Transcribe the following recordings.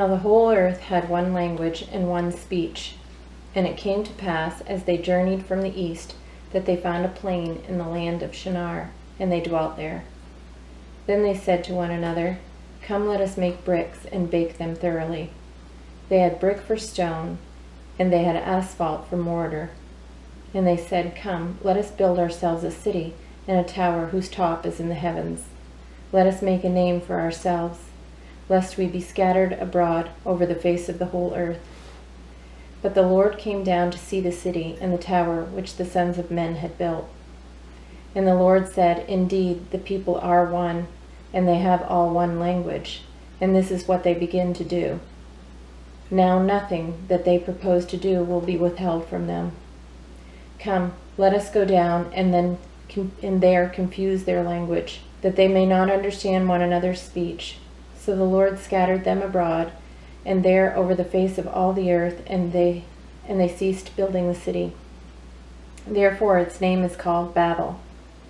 Now the whole earth had one language and one speech. And it came to pass, as they journeyed from the east, that they found a plain in the land of Shinar, and they dwelt there. Then they said to one another, "Come, let us make bricks and bake them thoroughly." They had brick for stone, and they had asphalt for mortar. And they said, "Come, let us build ourselves a city and a tower whose top is in the heavens. Let us make a name for ourselves, lest we be scattered abroad over the face of the whole earth." But the Lord came down to see the city and the tower which the sons of men had built. And the Lord said, "Indeed, the people are one, and they have all one language, and this is what they begin to do. Now nothing that they propose to do will be withheld from them. Come, let us go down, and there confuse their language, that they may not understand one another's speech." So the Lord scattered them abroad, and there over the face of all the earth, and they ceased building the city. Therefore its name is called Babel.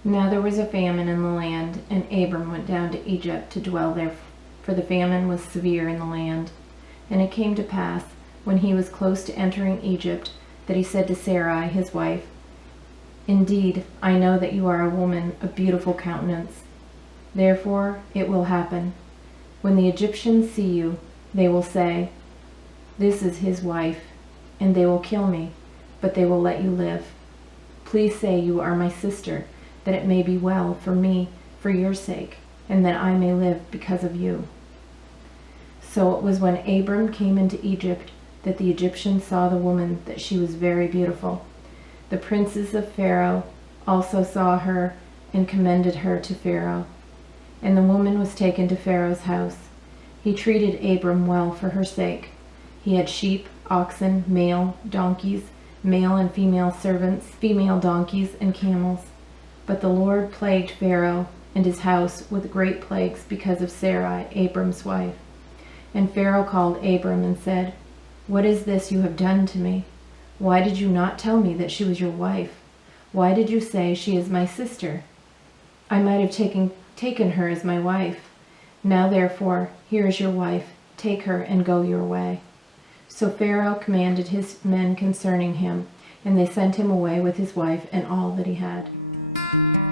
Now there was a famine in the land, and Abram went down to Egypt to dwell there, for the famine was severe in the land. And it came to pass, when he was close to entering Egypt, that he said to Sarai his wife, "Indeed, I know that you are a woman of beautiful countenance. Therefore it will happen, when the Egyptians see you, they will say, 'This is his wife,' and they will kill me, but they will let you live. Please say you are my sister, that it may be well for me for your sake, and that I may live because of you." So it was when Abram came into Egypt that the Egyptians saw the woman, that she was very beautiful. The princes of Pharaoh also saw her and commended her to Pharaoh. And the woman was taken to Pharaoh's house. He treated Abram well for her sake. He had sheep, oxen, male donkeys, male and female servants, female donkeys, and camels. But the Lord plagued Pharaoh and his house with great plagues because of Sarai, Abram's wife. And Pharaoh called Abram and said, "What is this you have done to me? Why did you not tell me that she was your wife? Why did you say she is my sister? I might have taken her as my wife. Now therefore, here is your wife. Take her and go your way." So Pharaoh commanded his men concerning him, and they sent him away with his wife and all that he had.